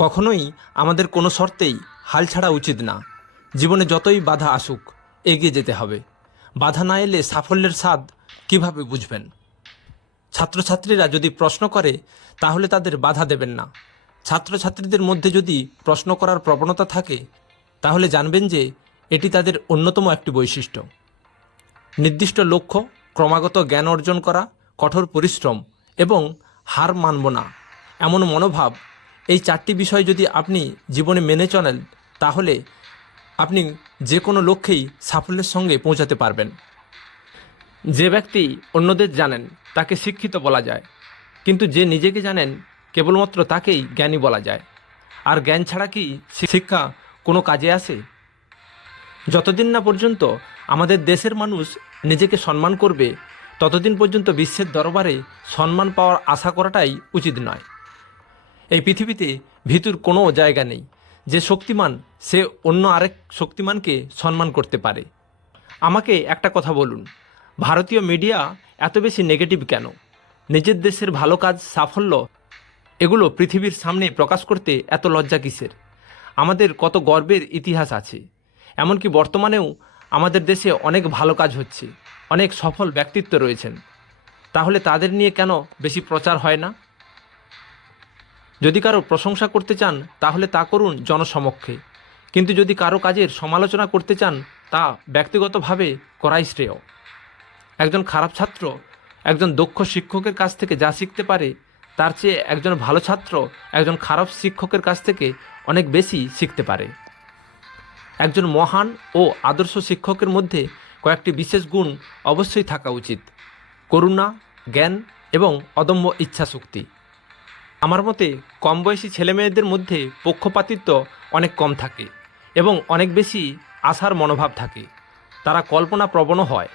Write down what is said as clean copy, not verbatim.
কখনোই আমাদের কোনো শর্তেই হাল ছাড়া উচিত না। জীবনে যতই বাধা আসুক এগিয়ে যেতে হবে। বাধা না এলে সাফল্যের স্বাদ কিভাবে বুঝবেন? ছাত্রছাত্রীরা যদি প্রশ্ন করে তাহলে তাদের বাধা দেবেন না। ছাত্রছাত্রীদের মধ্যে যদি প্রশ্ন করার প্রবণতা থাকে তাহলে জানবেন যে এটি তাদের অন্যতম একটি বৈশিষ্ট্য। নির্দিষ্ট লক্ষ্য, ক্রমাগত জ্ঞান অর্জন করা, কঠোর পরিশ্রম এবং হার মানব না এমন মনোভাব, এই চারটি বিষয় যদি আপনি জীবনে মেনে চলেন তাহলে আপনি যে কোনো লক্ষ্যেই সাফল্যের সঙ্গে পৌঁছাতে পারবেন। যে ব্যক্তি অন্যদের জানেন তাকে শিক্ষিত বলা যায়, কিন্তু যে নিজেকে জানেন কেবলমাত্র তাকেই জ্ঞানী বলা যায়। আর জ্ঞান ছাড়া কি শিক্ষা কোনো কাজে আসে? যতদিন না পর্যন্ত আমাদের দেশের মানুষ নিজেকে সম্মান করবে ততদিন পর্যন্ত বিশ্বের দরবারে সম্মান পাওয়ার আশা করাটাই উচিত নয়। এই পৃথিবীতে ভীতুর কোনো জায়গা নেই। যে শক্তিমান সে অন্য আরেক শক্তিমানকে সম্মান করতে পারে। আমাকে একটা কথা বলুন, ভারতীয় মিডিয়া এত বেশি নেগেটিভ কেন? নিজের দেশের ভালো কাজ, সাফল্য এগুলো পৃথিবীর সামনে প্রকাশ করতে এত লজ্জা কিসের? আমাদের কত গর্বের ইতিহাস আছে। এমনকি বর্তমানেও আমাদের দেশে অনেক ভালো কাজ হচ্ছে, অনেক সফল ব্যক্তিত্ব রয়েছেন। তাহলে তাদের নিয়ে কেন বেশি প্রচার হয় না? যদি কারো প্রশংসা করতে চান তাহলে তা করুন জনসমক্ষে, কিন্তু যদি কারো কাজের সমালোচনা করতে চান তা ব্যক্তিগতভাবে করাই শ্রেয়। একজন খারাপ ছাত্র একজন দক্ষ শিক্ষকের কাছ থেকে যা শিখতে পারে তার চেয়ে একজন ভালো ছাত্র একজন খারাপ শিক্ষকের কাছ থেকে অনেক বেশি শিখতে পারে। একজন মহান ও আদর্শ শিক্ষকের মধ্যে কয়েকটি বিশেষ গুণ অবশ্যই থাকা উচিত: করুণা, জ্ঞান এবং অদম্য ইচ্ছাশক্তি। আমার মতে কম বয়সী ছেলেমেয়েদের মধ্যে পক্ষপাতিত্ব অনেক কম থাকে এবং অনেক বেশি আশার মনোভাব থাকে। তারা কল্পনা প্রবণ হয়